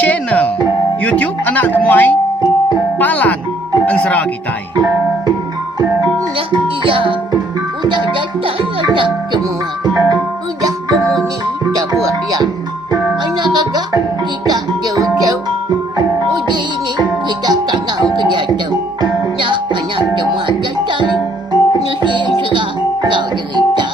channel YouTube anak temuai Palan Ansara Kitai. Nah, iya, udah datang anak semua. Udah berbunyi sebuah yang anak agak kita jauh-jauh. Uji ini kita tak tahu kerja jauh. Nah, anak semua datang. Nusi serah kau cerita.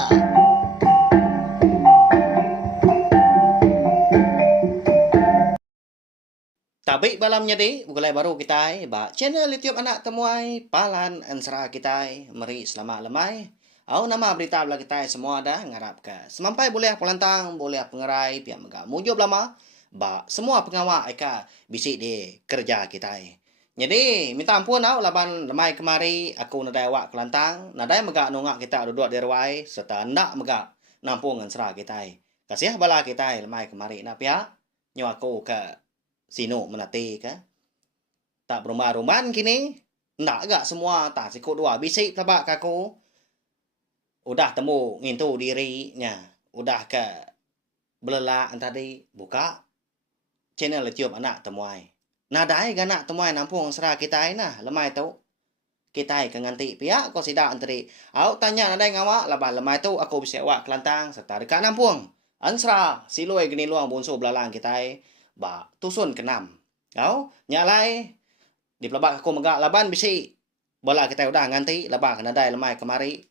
Tabi malamnya di mulai baru kita ba channel YouTube anak temuai Palan Ansara Kitai. Mari selamat lemai. Au nama berita bela kita semua dah ngarap ke. Semampai boleh pelantang, boleh pengerai pihak megah mujub lama. Ba semua pengawal eka bisik di kerja kita. Jadi minta ampun au laban lemai kemari aku nadai awak kelantang, nadai megah nungak kita duduk di ruai serta ndak megah nampung Ansara kita. Kasih bala kita lemai kemari nak pihak nyo aku ke sino menati ka tak rumah-rumahan kini ndak agak semua tak sikut dua bisik tabak kaku udah temu ngintu dirinya udah ke belela tadi buka channel YouTube anak temuai nadai anak temuai nampung serah kita nah lemai tu kita ke nganti pihak ko sida antri au tanya nadai ngawa laba lemai tu aku bisa awak kelantang serta dekat nampung ansra siloi gini luang bonso belalang kita ba tusun kenam au nyalai di pelabak aku megak laban bisi bola kita udah nganti labak nadai lemai kemari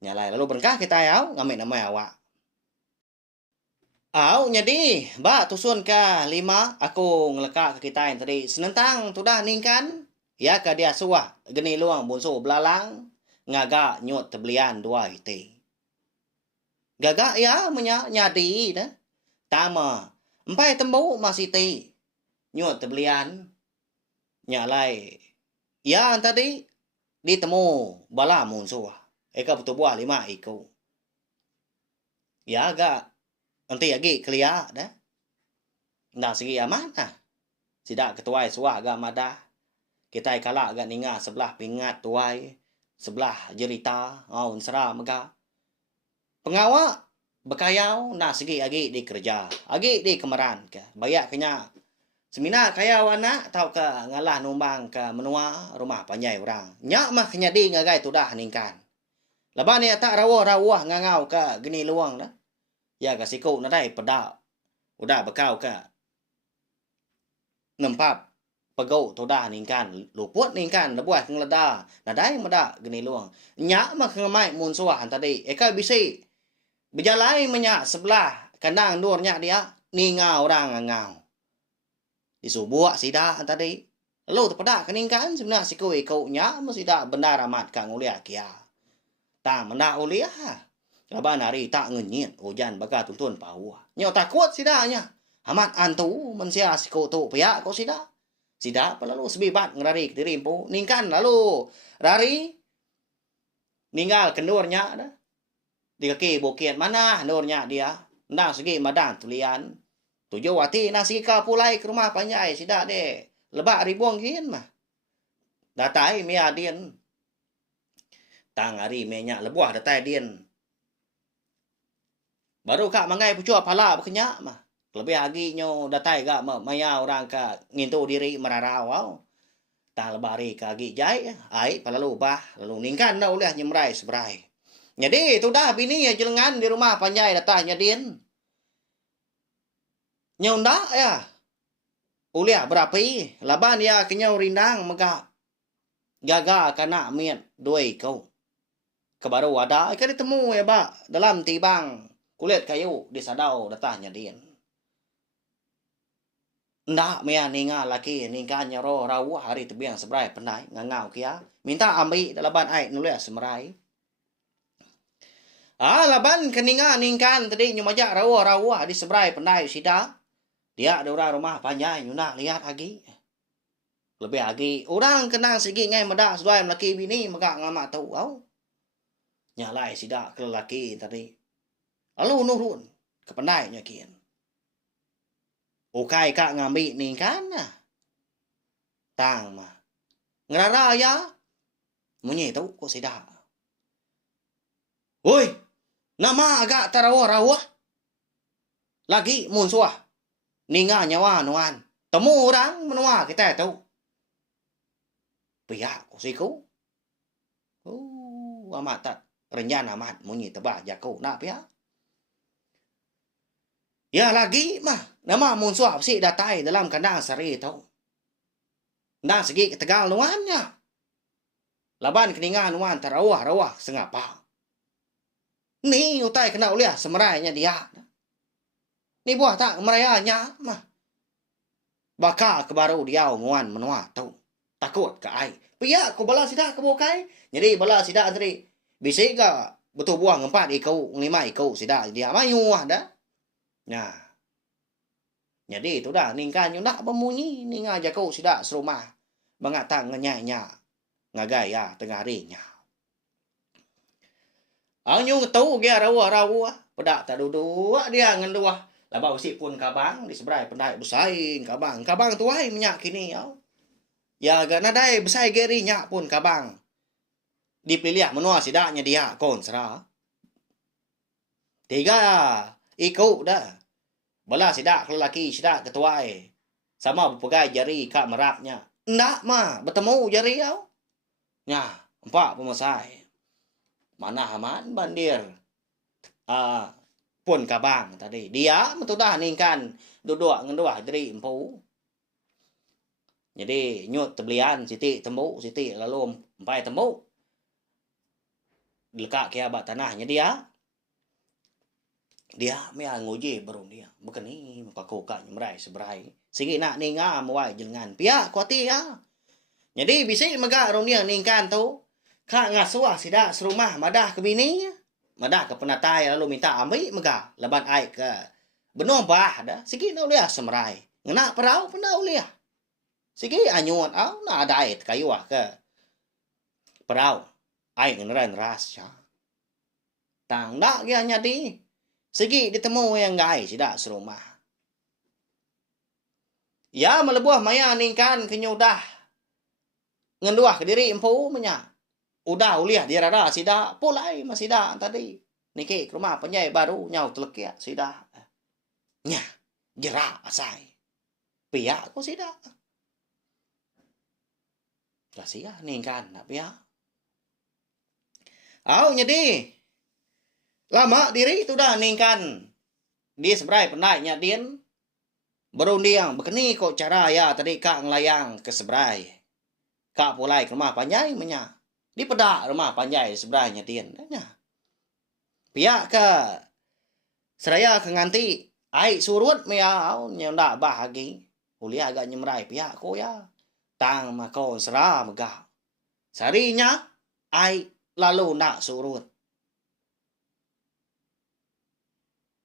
nyalai lalu berkah kita au ngamik namai awak au nyadi ba tusun ka 5 aku ngelekak ke kita tadi senentang tudah ningkan ya ka dia suah geni luang bonso belalang ngaga nyut tebelian dua ite gaga ya menya nyadi dah tama empai tembu masih ti nyut tebelian nyalai ya tadi ditemu bala munso eka betul buah 5 iku ya agak nanti lagi kelia dah ndak segi aman ah sidak ketuai suah agak madah kita kala agak ninga sebelah pingat tuai sebelah jerita au sera mega pengawak bekayau nak segi lagi di kerja lagi di kemeran ke bayak kenya semina kaya wana tau ke ngalah numbang ke menua rumah panjai orang nyak mah kenya di ngagai tu dah ningkan leban ni tak rawah ngangau ke geni luang dah ya ka siku na dai pedak udah bekau ke nempap pegau tu dah ningkan luput ningkan lebuah ngleda na dai meda geni luang nyak mah ngamai mun suah tadi eka bisi berjalai menyak sebelah kandang durnya dia ninga orang ngau disubuak sida tadi lalu terpedak keningkan sebenarnya siku ikau nya mesti dak benda ramat ka ngulia kia ta menda ulia laban hari tak ngenyit hujan baga tuntun pau nyo takut sidanya amat antu mensia siku tu pia ko sida lalu sebibat ngrari dirimpu ningkan lalu rari ninggal kendurnya dah di kaki bukit mana nurnya dia nang segi madan tulian tujuh wati nasi ka pulai ke rumah panjai sida de lebak ribuang gin mah datai mia dien tang hari menya lebuah datai dien baru kak mangai pucuk pala bekenya mah lebih lagi nyo datai gak maya orang ka ngintu diri merarau tang lebari ka gi jai ai palalu bah lalu ningkan dah oleh nyemrai sebrai jadi itu dah bini ya jelengan di rumah panjai datanya din nyonda ya ulia berapi laban ya kenyau rindang mega gaga kana miet doi kau kebaru ada ikan ditemu ya ba dalam tibang kulit kayu di sadau datanya din ndak mea ninga laki ningka nyaro rawu hari tebiang sebrai penai ngangau kia minta ambi dalaban ai nulia semrai laban keninga ningkan tadi nyumaja rawa di sebrai pendai sida dia ada orang rumah panjang nyuna lihat lagi lebih lagi orang kenal segi ngai medak suai laki bini megak ngamak tahu au nyalai sida ke laki tadi lalu nurun ke pendai nyakin ukai kak ngambi ningkan tang mah ngerara ya munyi tahu kok sida woi nama agak tarawah lagi mun suah ninga nyawa nuan. Temu orang menua kita tu. Pihak ko siku. Amat tak renyana amat munyi tebah jaku nak pihak. Ya lagi mah, nama musuh si datai dalam kandang sari tau. Nang segi ketegal nuannya. Laban keningan nuan terawah-rawah sengapa. Ni utai kena uliah semerainya dia. Ni buah tak merayanya mah. Baka kebaru dia nguan menua tau. Takut ke ai. Pihak ko bala sida ke bokai. Jadi bala sida antri bisa ga betul buah ngempat ikau lima ikau sida dia mayu dah. Nah. Jadi itu dah ningkan yung nak bemunyi ninga jakau sida serumah. Mengatang ngenyanya ngagaya tengah harinya. Ang yung tau dia rawa-rawa pedak tak duduk dia ngendua. Labau si pun kabang di seberai pendai besaing kabang. Kabang tuai minyak kini au. Ya gak nadai besai gerinya pun kabang. Dipilih menua sidaknya dia konsra. Tiga ikut dah. Bala sidak lelaki sidak ketuai. Sama berpegai jari kak merapnya. Ndak mah bertemu jari au. Nya, empat pemasai. Mana aman bandir. Pun kabang tadi. Dia metudah ningkan duduk ngenduah dari empu. Jadi nyut tebelian siti tembuk siti lalu empai tembuk. Lekak kia bat tanahnya dia. Dia mea ngoje baru dia. Bukan ni paku kak nyemrai seberai. Sigi nak ninga mawai jenengan. Pia kuati ya. Jadi bisa megak rong dia ningkan tu. Kak ngasuah sida serumah madah ke bini. Madah ke penatai lalu minta ambil megak. Laban ai ke benuh bah dah. Sigi nak uliah semerai. Ngena perau pun dah uliah. Sigi anyuan au na ada ai kayu ke. Perau. Ai ngeneran ras ya. Tang dak dia nyadi. Segi ditemu yang gai sida serumah. Ya melebuah maya ningkan kenyudah. Ngenduah ke diri empu menya. Udah uliah dia rada sida pulai masida tadi. Niki ke rumah penyai baru nyau telekia sida. Nya jerak asai. Pihak ko sida. Rasia ningkan nak pihak. Au nyedi. Lama diri itu dah ningkan. Dia seberai pendainya dien. Berundiang. Begini kok cara ya tadi kak ngelayang ke seberai. Kak pulai ke rumah panjai menya. Di pedak rumah panjai seberainya dien. Pihak ke seraya ke nganti. Ai surut mea au nyendak bahagi. Uliah agak nyemrai pihak ko ya. Tang mako serah megah. Sarinya ai lalu nak surut.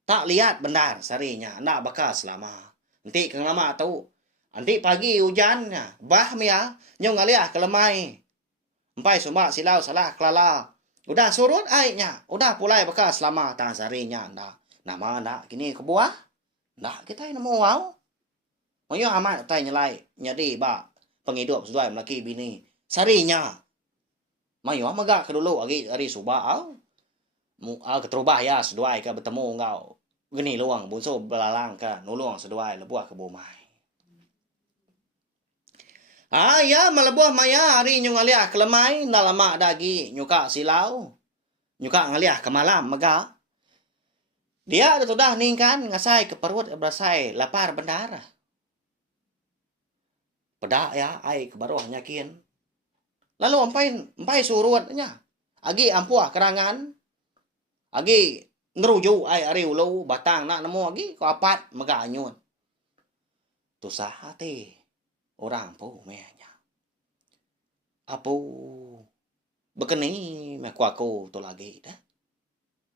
Tak lihat benar sarinya. Nak bakas lama. Nanti kang lama tahu. Nanti pagi hujannya. Bah mia. Nyong ngaliah kelemai. Empai sumbak silau salah kelala. Udah surut airnya. Udah pulai bakas lama tang sarinya. Nama nak kini kebuah. Nak kita nemu wow. Mayu amat tay nyelai. Nyadi ba. Penghidup sesuai melaki bini. Sarinya. Mayu amagak kedulu. Ari subak. Keterubah ya seduai ke bertemu engkau. Gini luang bunso belalang ke nulung seduai lebuah ke bomai. Ya melebuah maya hari nyung ngaliah ke lemai nalama dagi nyuka silau. Nyuka ngaliah ke malam mega. Dia sudah ningkan ngasai ke perut berasai lapar bendara. Pedak ya ai ke baruh nyakin. Lalu empai surutnya. Agi ampuah kerangan. Agi ngeruju ai ari ulau batang nak nemu agi ko apat mega anyun. Tu sahati orang po mehnya. Apo bekeni me kuaku tu lagi dah.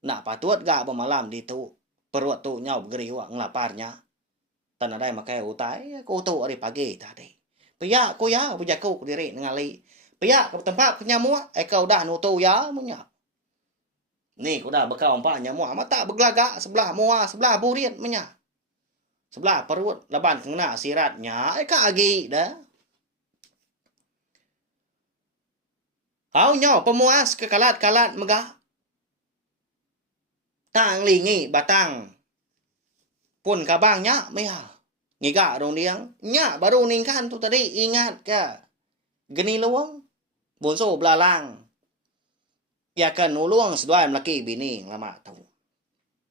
Nak patut ga malam di tu perut tu nyau geriwa ngelaparnya. Tan ada makai utai ko tu ari pagi tadi. Pia ko ya bujaku diri ngali. Pia ke tempat penyamua kau dah nutu ya munya. Ni ko dah bekau empaknya mua mata bergelagak sebelah mua sebelah burit menya. Sebelah perut laban kena siratnya ka agi dah. Au nyo pemuas ke kalat-kalat megah. Tang lingi batang pun kabangnya mea. Ngiga dong diang. Nya baru ningkan tu tadi ingat ke. Geni luang. Bunso belalang. Ya kan nuluang seduai laki bini lama tahu.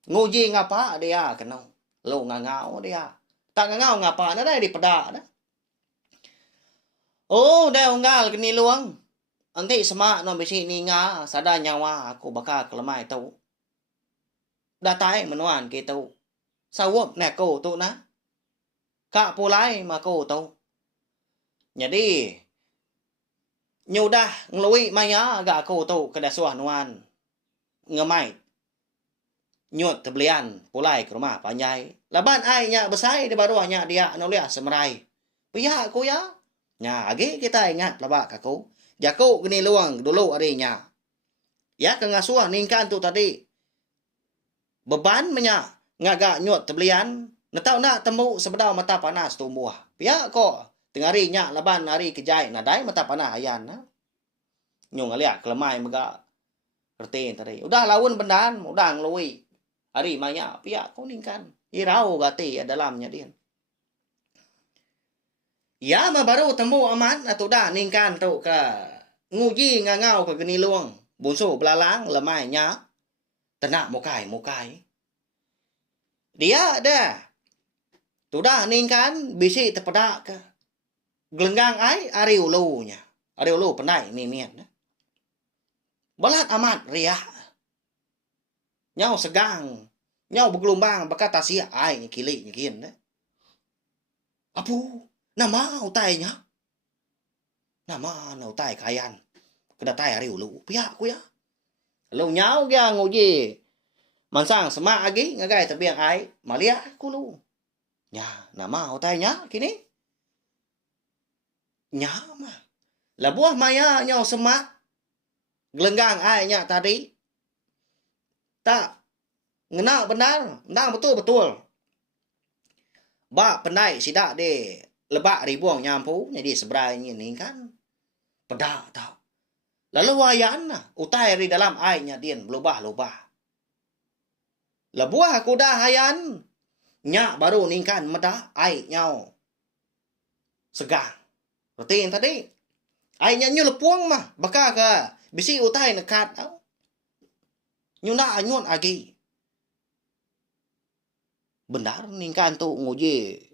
Nguji ngapa dia kenal. Lo ngangau dia. Tak ngangau ngapa na dai di pedak dah. Oh, dah unggal geni luang. Nanti semak no bisi ni nga sada nyawa aku bakal kelemai tahu. Datai menuan ke tahu. Sawop nak ko tu na. Kak pulai mà cô tau. Jadi nyudah ngelui maya ga cô tau kada suah nuan. Ngemai. Nyut tebelian pulai ke rumah panjai. Laban ai nya besai di baru nya dia nulia semerai. Pihak aku ya. Nya agi kita ingat labak aku. Jaku gini luang dulu arinya. Ya ke ngasuah ningkan tu tadi. Beban menya ngaga nyut tebelian. Natau nak temu sebedau mata panas tumbuh. Pihak ko tengari nya laban hari kejai nadai mata panas ayan na. Nyung alia kelemai mega kertin tadi. Udah lawan bendan, udah ngelui. Hari maya pihak ko ningkan. Irau gati dalamnya dia. Ya ma baru temu aman atau dah ningkan tu ke nguji ngangau ke geni luang. Bunso belalang lemai nya. Tenak mukai. Dia dah. Sudah ningkan bisi terpedak ke. Gelenggang ai ari ulunya. Ari ulu penai mimian. Balat amat riak. Nyau segang. Nyau bergelombang berkata sia ai kili nyikin. Apu, nama utainya. Nama na utai kayan. Kena tai ari ulu. Pihak ku ya. Lu nyau dia nguji. Mansang semak lagi ngagai terbiang ai. Malia ku lu. Nya, nama otainya kini. Nya mah. Lah buah maya nyau semak. Gelenggang ai nya tadi. Tak. Ngenak benar. Nang betul-betul. Ba penai sidak de. Lebak ribuang nyampu. Jadi seberai ni kan. Pedak tau. Lalu wayan nah. Utai di dalam ai nya din. Lubah-lubah. Lah buah kuda hayan. Nya baru ningkan meda ai nyau. Segang. Rutin tadi. Ai nya nyu lepuang mah. Baka ke. Bisi utai nekat. Nyu na anyun agi. Benar ningkan tu nguji.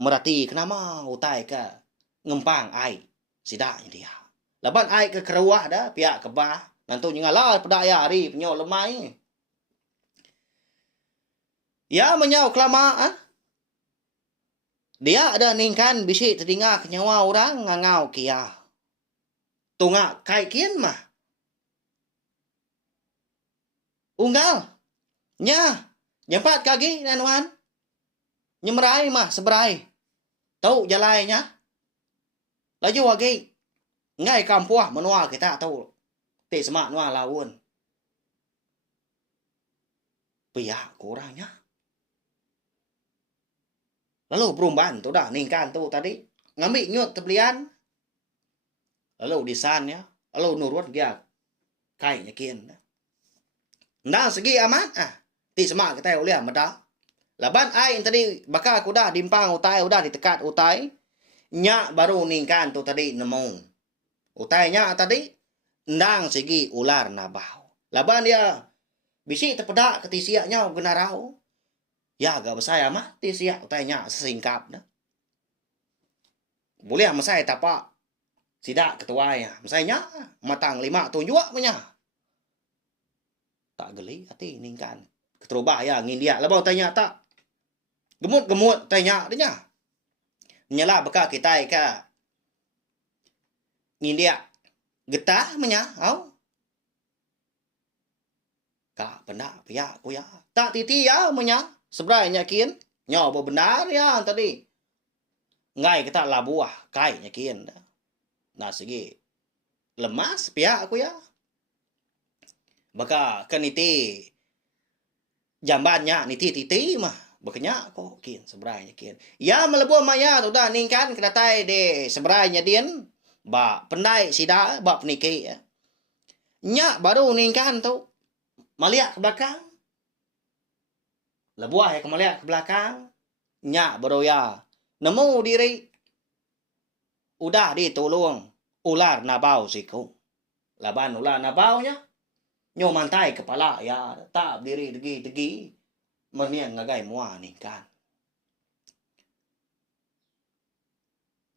Merati kenapa utai ke. Ngempang ai. Sidaknya dia. Laban ai ke keruah dah. Pihak kebah. Nantu nyngalah pedaya hari. Penyok lemai. Ya menyau kelamaan. Dia ada ningkan bisi terdingak nyawa orang ngangau kia. Tunggak kai kian mah. Unggal. Nya. Nyempat kaki nanuan. Nyemerai mah seberai. Tahu jalainya. Laju wagi. Ngai kampuah menua kita tahu. Te semak nua laun. Pihak kurangnya. Lalu perubahan tu dah ningkan tu tadi. Ngambil nyut tebelian. Lalu disan ya. Lalu nurut dia. Kainya kian. Nah segi amat. Ti semak kita uliah meda. Laban ai tadi. Baka aku dah dimpang utai. Udah ditekat utai. Nyak baru ningkan tu tadi nemu. Utai nyak tadi. Ndang segi ular nabau. Laban dia. Bisi terpedak ketisiaknya genarau. Ya agak besar mah tisiak utainya sesingkap dah. Boleh masai tapak. Sidak ketua ya. Masainya matang 5 tunjuk punya. Tak geli hati ningkan. Keterubah ya ngin dia. Labau tanya tak. Gemut tanya dia. Nyala beka kita ka. Ngin dia. Getah menya. Au. Ka benda pihak ku ya. Tak titi ya menya. Sebenarnya kian. Nyawa benar ya tadi. Ngai kita labuah. Kainya kian. Nah segi. Lemas pihak aku ya. Baka kan iti. Jambannya niti titi mah. Bakanya kok kian. Sebenarnya kian. Ya melebuah maya tu dah ningkan. Kedatai de sebenarnya dian. Ba pendai sida. Ba peniki ya. Nyak baru ningkan tu. Maliak ke belakang. Lebuah ya kemaliak ke belakang. nya beroya. Nemu diri udah ditolong ular nabau siku. Laban ular nabaunya nyo mantai kepala ya tak diri degi meniang ngagai mua nih kan.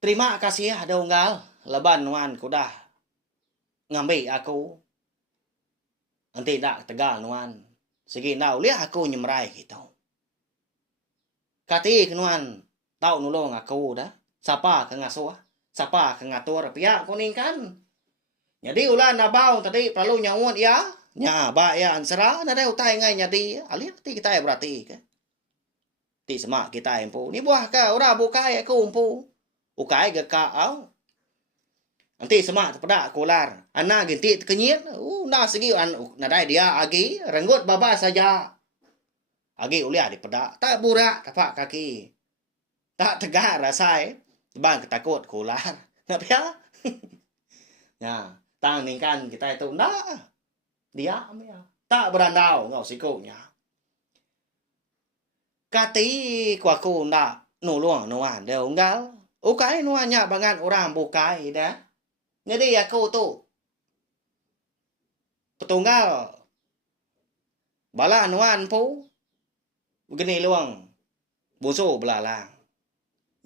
Terima kasih ya donggal. Laban nuan kudah ngambil aku. Nanti tak tegal nuan. Segi nau lihat aku nyemrai gitu. Kati nuan tau nulong aku dah. Sapa ke ngasuh. Sapa ke ngatur pihak kuning kan. Jadi ulah nabau tadi perlu nyawut ya. Nya ba ya ansara na dai utai ngai nyadi. Ali ti kita berarti ke. Ti semak kita empu. Ni buah ka ora bukai aku empu. Ukai ke ka au. Nanti semak pada kolar. Anak ginti kenyit. Nah segi nadai dia agi. Renggut baba saja. Agi uliah di pada. Tak burak tapak kaki. Tak tegak rasai. Bang ketakut kolar. Nak ya? Ya. Tang ningkan kita itu. Nah. Dia ya. Tak berandau. Ngau sikunya. Kati kuaku nak nuluang nuan dia unggal. Ukai nuannya bangan orang bukai dah. Jadi aku tu petunggal bala nuan pu begini luang busu belalang.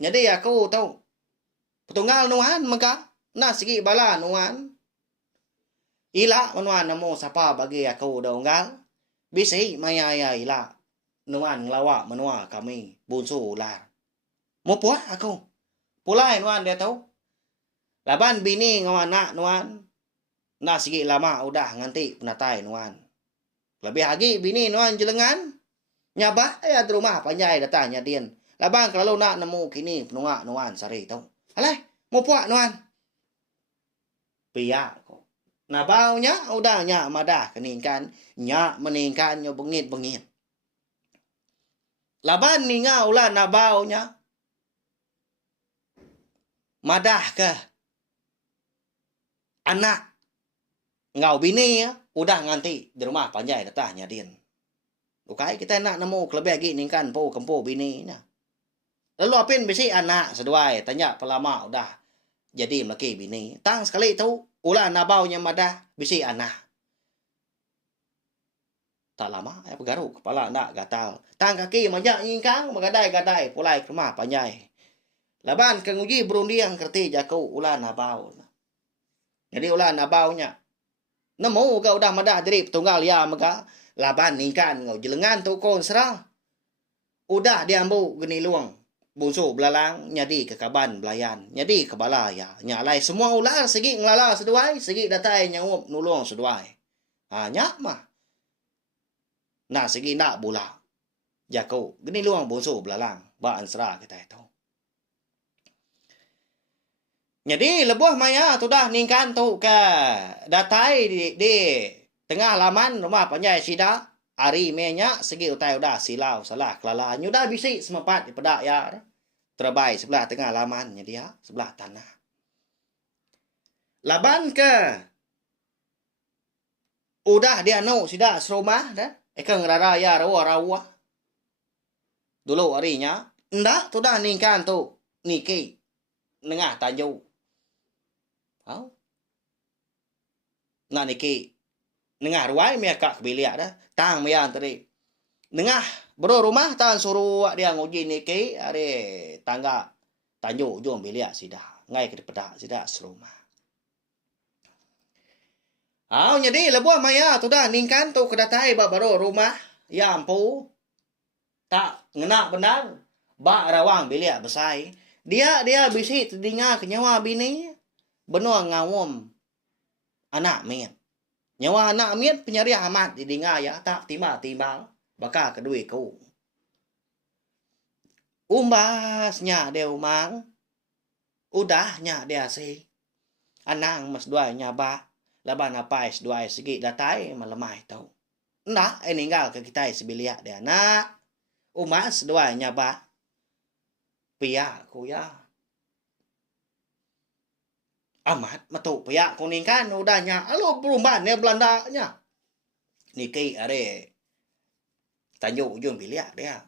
Jadi aku tu petunggal nuan maka na segi bala nuan ila nuan namo sapa bagi aku donggal bisi maya ya ila nuan nglawa menua kami busu ular. Mo puah aku pulai nuan dia tahu. Laban bini ngawan nak nuan. Na sige lama udah nganti penatai nuan. Lebih lagi bini nuan jelengan. Nyabah ya di rumah panjai datanya din. Laban kalau nak nemu kini penunga nuan sari tau. Alai, mau puak nuan. Pia ko. Nah baunya udah nya madah keningkan. Nya meningkan nyo bengit-bengit. Laban ninga ulah na baunya. Madah ke. Anak ngau bini ya udah nganti di rumah panjai datanya din. Ukai kita nak nemu kelebih lagi ningkan po kempo bini nya. Lalu apin bisi anak seduai tanya pelama udah jadi melaki bini. Tang sekali tu ulah nabaunya madah bisi anak. Tak lama pegaru kepala nak gatal. Tang kaki majak nyingkang magadai-gadai pulai ke rumah panjai. Laban kenguji berundiang kerti jaku ulah nabau. Jadi ulah nabaunya. Nemu ka udah madah diri petunggal ya maka laban ningkan ngau jelengan tu kon serah. Udah diambu geni luang. Busu belalang nyadi ke kaban belayan. Nyadi ke bala ya. Nyalai semua ular segi ngelala seduai. Segi datai nyawup nulung seduai. Ha nyak mah. Nah segi nak bula. Jaku geni luang busu belalang. Ba ansra kita itu. Jadi lebuh maya tu dah ningkan tu ke datai di tengah laman rumah panjai sida ari menya segi utai udah silau salah kelala nyudah bisi semepat di pedak ya terbaik sebelah tengah laman jadi ya sebelah tanah. Laban ke udah dia no sida serumah dah ekeng rara ya rawa dulu arinya ndak tu dah ningkan tu niki nengah tanjau. Oh. Nah niki nengah ruai mereka kebiliak dah. Tang meyan tadi. Nengah bro rumah tan suruh dia nguji niki are tangga tanju ujung biliak sidah. Ngai ke pedak sidah serumah. Jadi lebuah maya tu dah ningkan tu kedatai baru rumah ya ampu. Tak ngena benar. Ba rawang biliak besai. Dia bisi tedinga kenyawa bini. Benua ngawom anak miet. Nyawa anak miet penyari amat di dengar ya tak timbal baka kedui ku. Umbasnya dia umang. Udahnya dia si. Anang mas dua nyaba. Laban apa es dua segi datai malemai tau. Nah ninggal ke kita sebiliak dia nak. Umbas dua nyaba. Pia ku ya. Amat matu pihak kuning kan udahnya alo perubahan ya Belanda nya niki are tanjung ujung biliak dia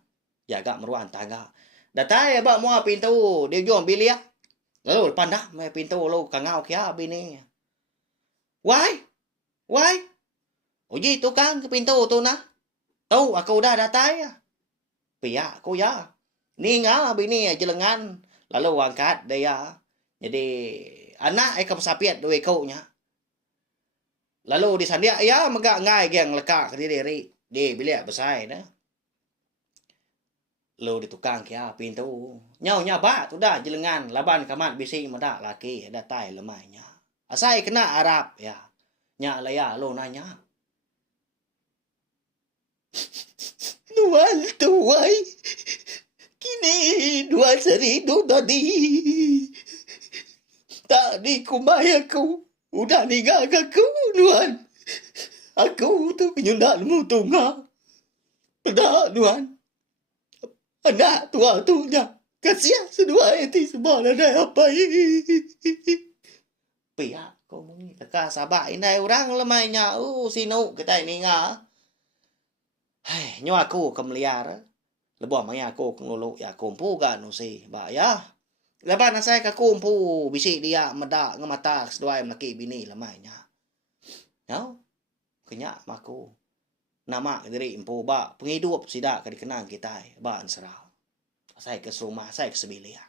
jaga meruan tangga Datai ba mua pintu dia jual bilik. Lalu pandah mai pintu lu kangau kia bini. Why? Why? Uji tukang ke pintu tu na. Tahu aku dah datai. Pia aku ya. Ni nga bini jelengan. Lalu angkat dia. Jadi anak kamu sapiat dua kau nya. Lalu di sana ya megak ngai geng lekak ke diri. Di bilik besar dah. Lalu di tukang kia pintu. Nyau nya ba tu dah jelengan. Laban kamat bisi madak laki datai lemainya. Asai kena Arab ya. Nya laya lo nanya. Nuan tuai. Kini dua seridu tadi. Tadi kumai aku. Udah ninggal aku Nuan. Aku tu penyundatmu tunggal. Pedak Nuan. Anak tua tunya. Kasihan sedua eti semua ada apa ini. Pihak kau mungkin teka sabar ini orang lemainya. Sinu kita ini nga. Hai, nyo aku kemeliar. Lebuah maya aku ngeluluk ya kumpu kan si. Ba ya. Laban saya ka kumpu bisi dia medak ngemata sedua laki bini lemainya. Yo. Kenyak maku. Nama diri empu ba penghidup sida ka dikenang kita ba ansarau. Saya ke rumah saya ke sebilia.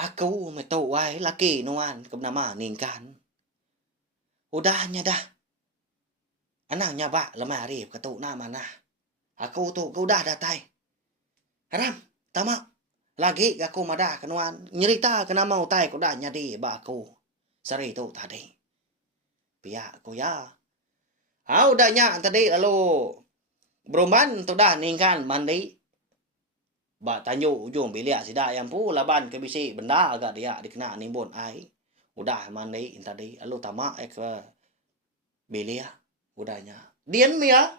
Aku metu wai laki nuan ke nama ningkan. Udahnya dah. Anaknya ba lemari ketu nama nah. Aku tu kau dah datai. Haram, tamak. Lagi aku madah kenuan. Nyerita kena mau tai kau dah nyadi ba aku. Sari tu tadi. Pihak aku ya. Udah nyak tadi lalu. Beruman tu dah ningkan mandi. Ba tanyo ujung bilik sida yang pu laban ke bisi benda agak dia dikena nimbun ai. Udah mandi tadi lalu tamak ke bilik udahnya. Dian mia.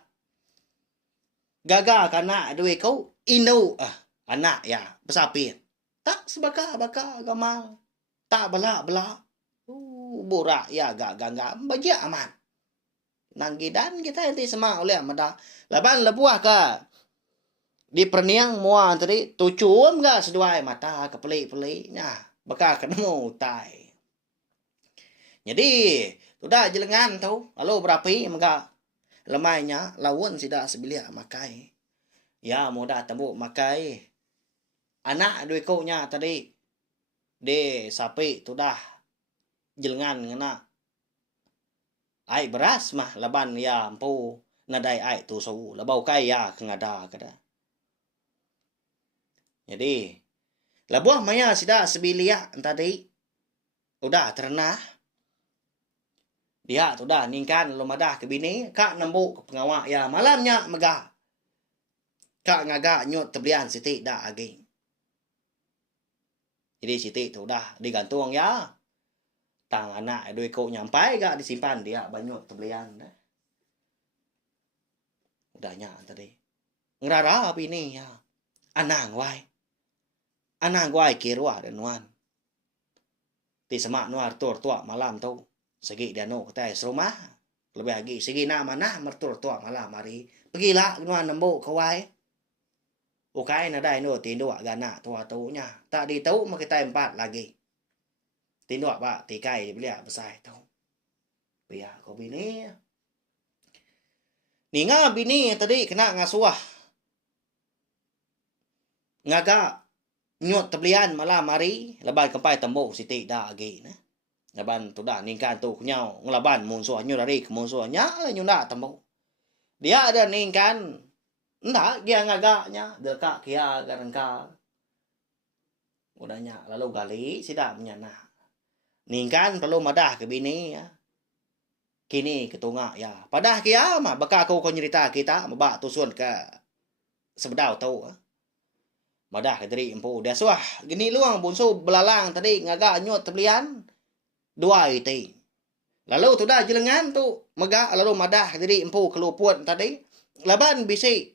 Gagal kana duit kau inu anak ya besapin. Tak sebaka gamal. Tak bela. Borak ya agak gangga bajak aman. Nanggidan kita nanti semak oleh amada. Laban lebuah ka. Di perniang mua tadi tucuam ga seduai mata ke pelik-pelik. Nah, baka kenemu tai. Jadi, sudah jelengan tu. Lalu berapi maka lemainya lawan sida sebilia makai. Ya mudah tembuk makai. Anak duit kau nya tadi. De sapi tu dah jelengan ngena. Ai beras mah laban ya empu nadai ai tu so labau kai ya ngada kada. Jadi labuah maya sida sebilia tadi udah terna. Dia tu dah ningkan lu madah ke bini kak nembuk ke pengawak ya malamnya megah. Kak ngaga nyut teblian siti dah agi. Jadi siti tu dah digantung ya. Tang anak duit kau nyampai gak disimpan dia banyak teblian dah. Udahnya tadi. Ngerara bini ya. Anang wai. Anang wai kirwa dan nuan. Ti semak nuar tur tua malam tu. Segi dia no kata serumah. Lebih lagi segi nama nah mertur tua malam hari. Pergilah nuan nembuk ke wai. Ukai na dai no tinduk gana tua tu nya. Tak di tau mak kita empat lagi. Tinduk ba tikai belia besar tu. Biar kau bini. Ninga bini tadi kena ngasuah. Ngaga nyut teblian malam hari leban kempai tembuk siti dah agi nah. Leban tu dah ningkan tu nyau ngelaban munsuh nyu dari ke munsuhnya nyu dak tembuk. Dia ada ningkan ndak dia ngagaknya dekak kia garengka. Udahnya lalu gali sida menyana. Ningkan perlu madah ke bini ya. Kini ketunga ya. Padah kia mah baka kau nyerita kita mabak tusun ke sebedau tau. Madah ke diri empu dia suah gini luang bunsu belalang tadi ngagak nyut teblian dua iti. Lalu tu dah jelengan tu megak lalu madah diri empu keluput tadi laban bisi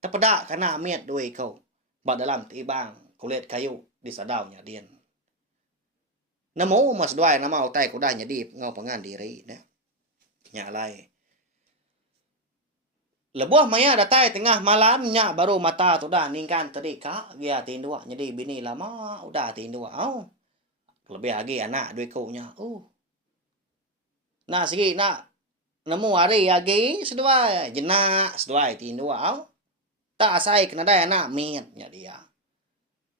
terpedak kena miat dua kau bak dalam tibang kulit kayu di sadaunya dian. Namo mas dua nama utai kuda nyadi ngau pengan diri dah. Nyalai. Lebuah maya datai tengah malamnya baru mata tu dah ningkan tadi kak dia tindua jadi bini lama udah tindua lebih lagi anak dua ikutnya nah segi nak nemu hari lagi sedua jenak sedua tindua tak asai kena dah anak mitnya dia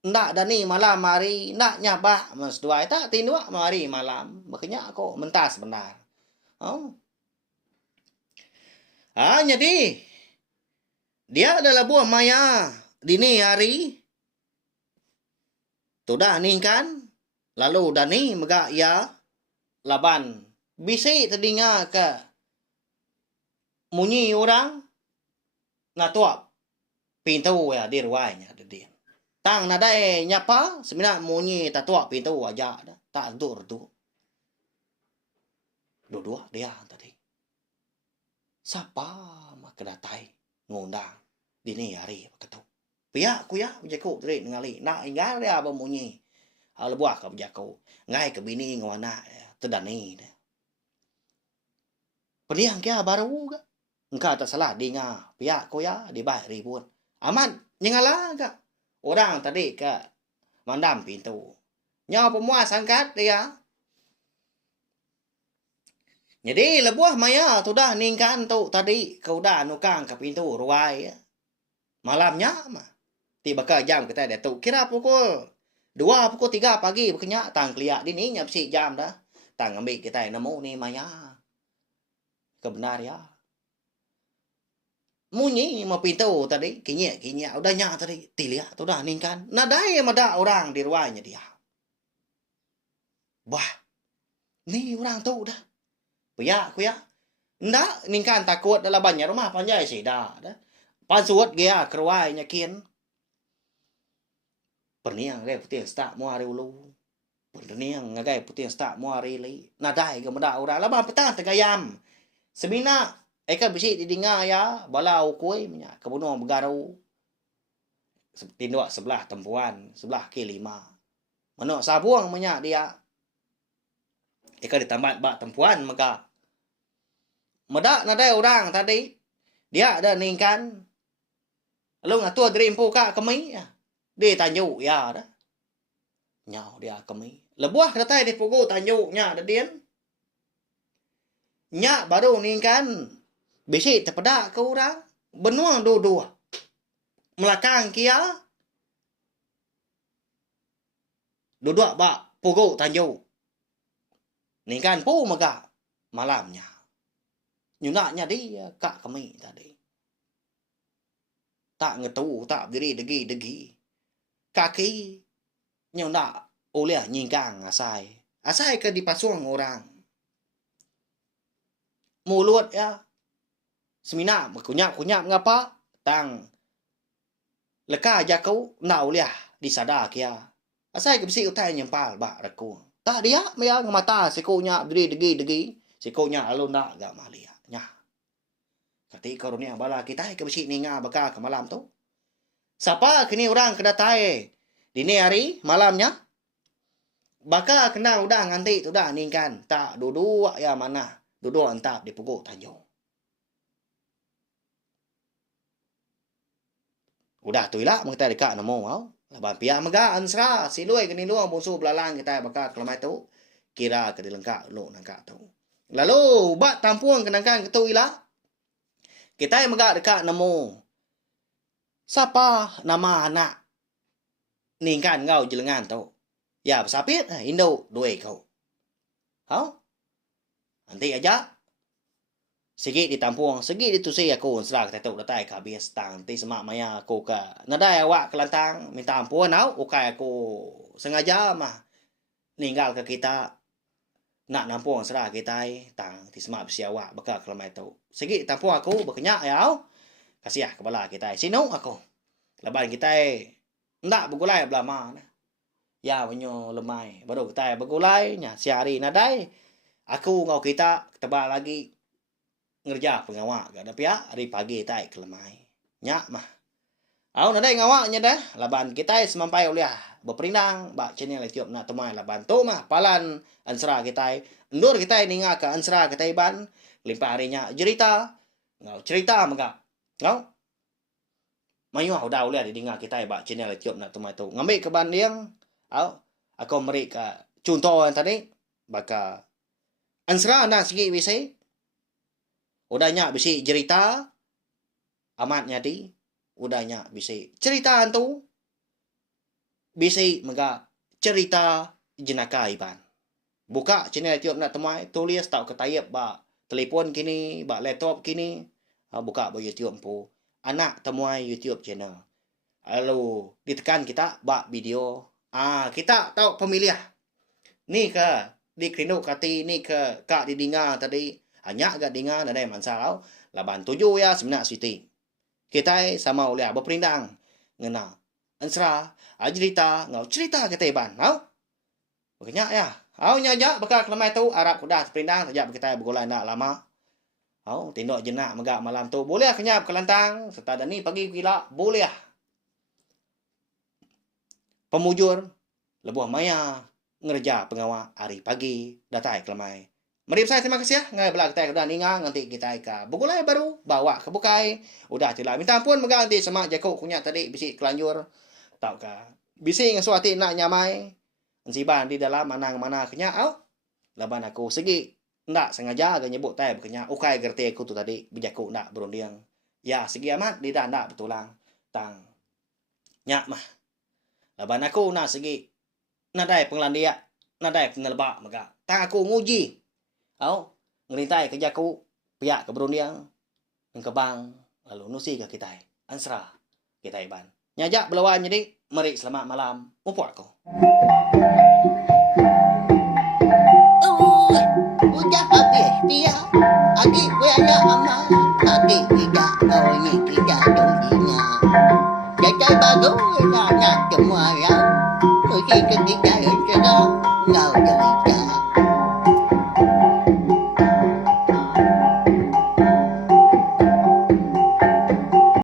ndak dani malam hari ndak nyabak mas dua tak tindua hari malam makanya aku mentas benar jadi dia adalah buah maya dini hari. Tudah ningkan. Lalu dani megak ya laban. Bisi terdinga ke munyi orang. Natuap. Pintu ya di ruainya. Tang nadai nyapa. Sebenarnya munyi tatuap pintu aja. Tak dur tu. Dua-dua dia tadi. Siapa mak kedatai ngundang. Dini hari ketuk. Pia kuya jaku tadi ngali. Nak ingal dia bemunyi. Hal buah ka jaku. Ngai ke bini ngwana tedani. Pediang kia baru ga. Engkau tak salah dinga. Pia kuya di baik ribut. Aman nyengala ga. Orang tadi ke mandam pintu. Nyawa pemuas angkat dia. Jadi lebuah maya tu dah ningkan tu tadi kau dah nukang ke pintu ruai. Malamnya mah. Tiba ke jam kita dia tu. Kira pukul 2, pukul 3 pagi. Berkenyak tang keliak dini nyap si jam dah. Tang ambil kita nemu ni maya. Kebenar ya. Munyi mau pintu tadi. Kinyek. Udah nyak tadi. Tiliak tu dah ningkan. Nadai ada orang di ruangnya dia. Wah. Ni orang tu dah. Kuya. Ndak ningkan takut dalam banyak rumah panjai sih dah. Pansuat dia keruai nyakin. Perniang gai putih stak muari ulu. Perniang gai putih stak muari li. Nadai ke meda orang lama petang tegayam. Semina eka bisi didinga ya balau kuih nya kebunuh begaru. Tinduk sebelah tempuan, sebelah ke-5. Mana sabuang menyak dia. Eka ditambat bak tempuan maka. Medak nadai orang tadi. Dia ada ningkan. Lalu ngatur dari empu kak kami. Dia tanjuk ya dah. Nyau dia kami. Lebuah kata di pukul tanjuknya ada dia. Nyak baru ningkan. Bisi terpedak ke orang. Benuang dua-dua. Melakang kia. Duduk bak pukul tanjuk. Ningkan pu maka malamnya. Nyunaknya dia kak kami tadi. Tak ngetu, tak berdiri degi. Kaki nyunak oleh nyingkang asai. Asai ke dipasung orang. Mulut ya. Semina berkunyak-kunyak ngapa? Tang leka jakau na oleh disadar kia. Asai ke bisi utai nyempal bak rekung. Tak dia maya mata sikunya berdiri degi. Sikunya alun nak gak malia. Ketika karunia bala kita ke besi ninga baka ke malam tu. Siapa kini orang kedatai dini hari malamnya. Baka kena udah nganti tu dah ningkan. Tak duduk ya mana. Duduk entap di pukul tanjung. Udah tu ilah kita dekat nemu au. Laban pia mega ansra silui kini luang musuh belalang kita baka kelamai tu. Kira ke dilengkak lu nangka tu. Lalu bak tampuang kenangkan ketu ilah. Kita yang megak dekat nemu. Siapa nama anak? Ningkan ngau jelengan tu. Ya, bersapit. Indo dua kau. Nanti aja. Sikit ditampung. Sikit ditusi aku. Serah kata tu datai ke habis. Nanti semak maya aku ke. Nadai awak kelantang. Minta ampun au. Ukai aku sengaja mah. Ninggal ke kita. Nak nampung serah kita tang ti semak besi awak beka kelamai tu. Segi tampung aku berkenyak ya. Kasih kepala kita. Sino aku. Laban kita ndak bergulai belama. Ya banyo lemai. Baru kita bergulai nya siari nadai. Aku ngau kita tebal lagi ngerja pengawak gak ada pia hari pagi tai kelemai. Nya mah. Au nadai ngawaknya dah. Laban kita semampai oleh berperindang bak channel Etiop nak temai laban tu mah palan ansra kita endur kita ninga ke ansra kita iban limpah harinya cerita ngau cerita maka Ngau. Mayu udah ulah didengar kita ba channel YouTube nak tumai tu. Ngambil ke banding. Aku beri ke contoh yang tadi baka ansra nak segi bisi. Udahnya bisi cerita amat nyadi. Udahnya bisi cerita tu bisi mega cerita jenaka iban. Buka channel YouTube nak tumai tulis tau ketayap ba telefon kini, ba laptop kini. Buka ba YouTube pu. Anak temuai YouTube channel. Lalu ditekan kita bak video. Kita tahu pemilih. Ni ke di Krino kati ni ke kak didengar tadi. Hanya agak dengar ada yang masalah. Laban 7 ya sebenar siti. Kita sama oleh berperindang. Ngena. Ansra. Cerita. Ngau cerita kita iban. Makanya ya. Nyajak bakal kelemai tu. Arab kuda perindang. Sejak kita bergolai nak lama. Tindok jenak megak malam tu. Boleh kenyap ke lantang. Serta dan ni pagi gila. Boleh. Pemujur. Lebuh maya. Ngerja pengawal hari pagi. Datai kelemai. Mari saya terima kasih ya. Ngai belak kita kedah ningang. Nanti kita ika bergulai baru. Bawa ke bukai. Udah tidak minta ampun. Megak nanti semak jakuk kunyak tadi. Bisik kelanjur. Tahu ka. Bisik ngesuati nak nyamai. Nsiban di dalam mana-mana kenyak. Laban aku segi. Ndak sengaja agak nyebut tay berkenyak. Ukai gerti aku tu tadi. Bijaku ndak berundiang. Ya segi amat. Dia ndak betulang. Tang. Nyak mah. Laban aku nak segi. Nadai penglandia. Nadai pengelbak mega. Tang aku nguji. Ngerintai kerja aku. Piak ke berundiang. Yang ke bank. Lalu nusi ke kita. Ansra. Kita iban. Nyajak belawan jadi. Mari selamat malam. Mumpuk aku. Udah habis dia. Adik gue ada amal. Adik tidak tahu ni tidak dolinya. Jajai baru nak semua yang. Mesti ketiga yang sedang. Ngau jadi